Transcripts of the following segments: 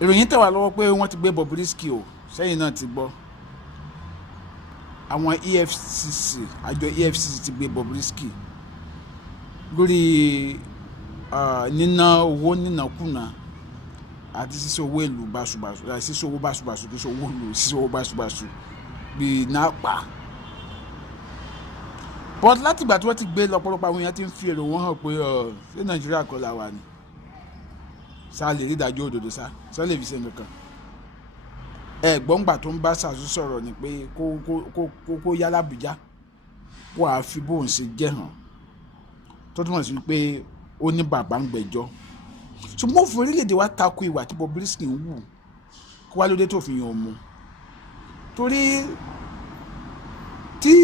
ìròyìn tẹ̀ wá lọ́wọ́ pé wọ́n ti gbé Bobrisky o sẹ́yìn náà ti gbọ́ àwọn EFCC àjọ EFCC ti gbé Bobrisky lórí níná owó nínàkúnà àti sísọ owó ìlú báṣubàṣu sísọ owó báṣubàṣu kí sọ owó ìlú sísọ owó báṣubàṣu bíi náà pa. but láti ìgbà tí wọ́n ti gbé lọ́pọ̀lọpọ̀ àwọn èèyàn ti ń fi èrò wọn hàn pé ṣé Nàìjíríà kọ́ la wà ní sáà lè rí ìdájọ́ òdodo sá lè fi ṣe nǹkan. Ẹ̀gbọ́ngbà tó ń bá Sàṣù sọ̀rọ̀ ni pé kó yá l'Àbújá kó a fi bóun ṣe jẹ́ hàn tó túmọ̀ sí pé ó ní bàbá ń gbẹ́jọ́. Ṣùgbọ́n òfin orílẹ̀-èdè wa tako ìwà tí Bobrisky ń wù kó wá lóde tó fi yàn mú. Torí tí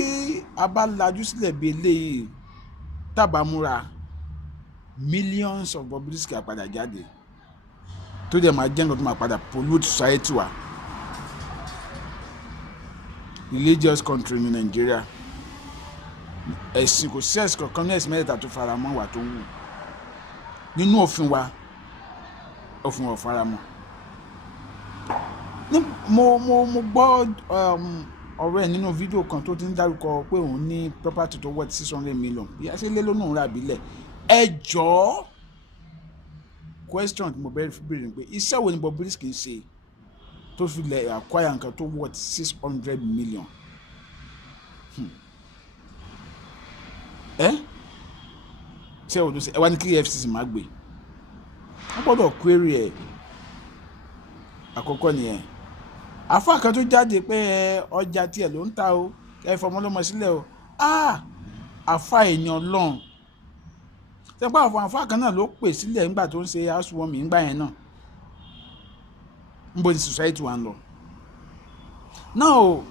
a bá lajú sílẹ̀ bí eléyìí tábà múra millions of Bobrisky àpadà jáde tó dẹ̀ máa jẹ́ nǹkan tó máa padà pollute society wa. Religious country ní Nàìjíríà, ẹ̀sìn kò sí ẹ̀sìn kankan ní ẹ̀sìn mẹ́tẹ̀ẹ̀ta tó fara mọ́ wà tó wù nínú òfin wa, òfin ò fara mọ́. mo gbọ́ ọ̀rọ̀ ẹ̀ nínú fídíò kan tó ti ń dárúkọ pé òun ní property tó worth 600 million bí a ṣe lé lónà òun rà bílẹ̀. Ẹ jọ̀ọ́ question tí mo bẹ̀rẹ̀ pé iṣẹ́ wo ni Bobrisky ń ṣe tó fi lè acquire nǹkan tó worth 600 million. Ṣé o ṣe ẹ wá ní kí EFCC máa gbé wọ́n gbọ́dọ̀ query ẹ̀ àkọ́kọ́ nìyẹn. Àfáà kan tó jáde pé ọjà tiẹ̀ ló ń ta o ẹ fọmọ lọ́mọ sílẹ̀ o àfáà èèyàn Ọlọ́run sẹ́pà àwọn àfáà kan náà ló pè sílẹ̀ nígbà tó ń ṣe housewarming nígbà yẹn náà. Níbo ni society wa ń lọ? Now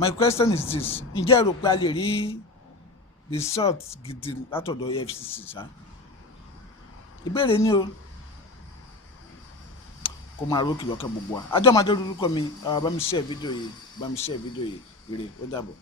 my question is this, ǹjẹ́ ẹ rò pé a lè rí result gidi látọ̀dọ̀ EFCC ṣá? Ìbéèrè ni o kó máa rókì lọ́kàn gbogbo wa. Àjọ máa dé orúkọ mi bá mi share fídíò yìí ire ó dàbọ̀.